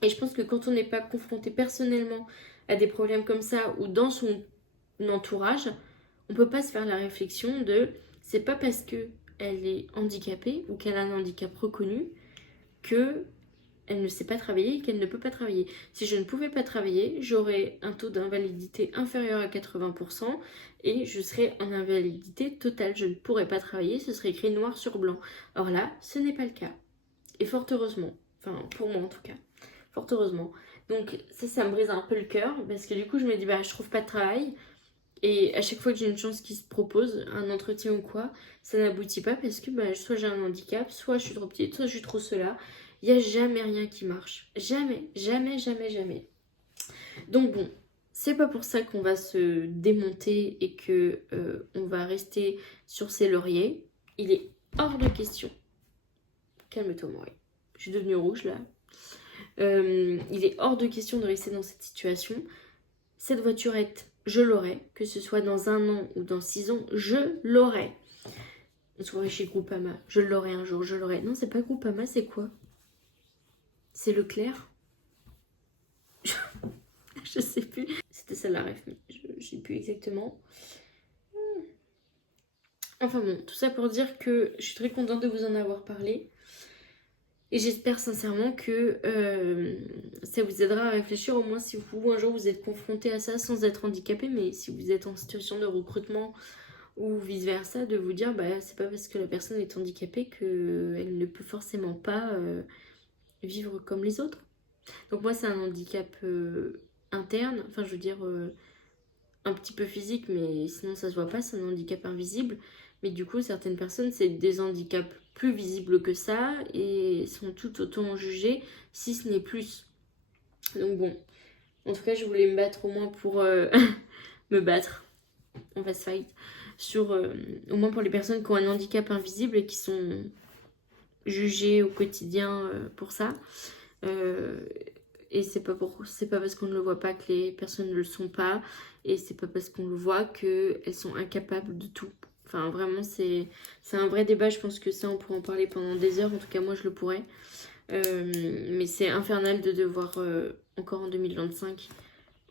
Et je pense que quand on n'est pas confronté personnellement à des problèmes comme ça ou dans son entourage, on peut pas se faire la réflexion de c'est pas parce que elle est handicapée ou qu'elle a un handicap reconnu que elle ne sait pas travailler et qu'elle ne peut pas travailler. Si je ne pouvais pas travailler, j'aurais un taux d'invalidité inférieur à 80% et je serais en invalidité totale. Je ne pourrais pas travailler, ce serait écrit noir sur blanc. Or là, ce n'est pas le cas. Et fort heureusement, enfin pour moi en tout cas, fort heureusement. Donc ça me brise un peu le cœur parce que du coup je me dis je trouve pas de travail. Et à chaque fois que j'ai une chance qui se propose, un entretien ou quoi, ça n'aboutit pas parce que bah, soit j'ai un handicap, soit je suis trop petite, soit je suis trop cela. Il n'y a jamais rien qui marche. Jamais, jamais, jamais, jamais. Donc bon, c'est pas pour ça qu'on va se démonter et que on va rester sur ses lauriers. Il est hors de question. Calme-toi, Maurice. Je suis devenue rouge là. Il est hors de question de rester dans cette situation. Cette voiturette, je l'aurai. Que ce soit dans 1 an ou dans 6 ans, je l'aurai. On se voit chez Groupama. Je l'aurai un jour, je l'aurai. Non, c'est pas Groupama, c'est quoi? C'est Leclerc? Je sais plus. C'était ça la ref, mais je sais plus exactement. Enfin bon, tout ça pour dire que je suis très contente de vous en avoir parlé. Et j'espère sincèrement que ça vous aidera à réfléchir, au moins si vous, un jour, vous êtes confronté à ça sans être handicapé, mais si vous êtes en situation de recrutement ou vice-versa, de vous dire, bah c'est pas parce que la personne est handicapée qu'elle ne peut forcément pas vivre comme les autres. Donc moi, c'est un handicap interne, enfin je veux dire un petit peu physique, mais sinon ça se voit pas, c'est un handicap invisible. Mais du coup, certaines personnes, c'est des handicaps plus visibles que ça et sont tout autant jugées, si ce n'est plus. Donc bon, en tout cas, je voulais me battre au moins pour me battre, on va se fight, sur, au moins pour les personnes qui ont un handicap invisible et qui sont jugées au quotidien pour ça. Et c'est pas parce qu'on ne le voit pas que les personnes ne le sont pas. Et c'est pas parce qu'on le voit qu'elles sont incapables de tout. Enfin, vraiment, c'est un vrai débat. Je pense que ça, on pourrait en parler pendant des heures. En tout cas, moi, je le pourrais. Mais c'est infernal de devoir, encore en 2025,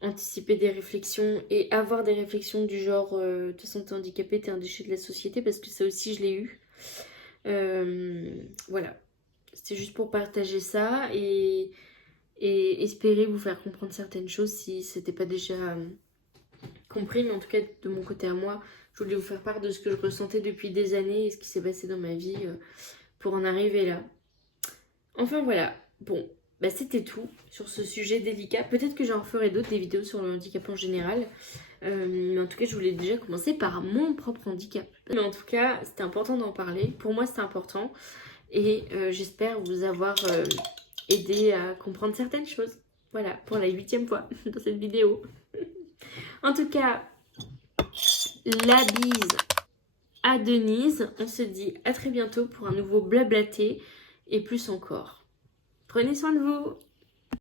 anticiper des réflexions et avoir des réflexions du genre de toute façon, t'es handicapé, t'es un déchet de la société. Parce que ça aussi, je l'ai eu. Voilà. C'était juste pour partager ça et espérer vous faire comprendre certaines choses si c'était pas déjà compris. Mais en tout cas, de mon côté à moi, je voulais vous faire part de ce que je ressentais depuis des années et ce qui s'est passé dans ma vie pour en arriver là. Enfin voilà, bon, bah c'était tout sur ce sujet délicat. Peut-être que j'en ferai d'autres, des vidéos sur le handicap en général. Mais en tout cas, je voulais déjà commencer par mon propre handicap. Mais en tout cas, c'était important d'en parler. Pour moi, c'était important. Et j'espère vous avoir aidé à comprendre certaines choses. Voilà, pour la 8e fois dans cette vidéo. En tout cas, la bise à Denise. On se dit à très bientôt pour un nouveau blablaté et plus encore. Prenez soin de vous.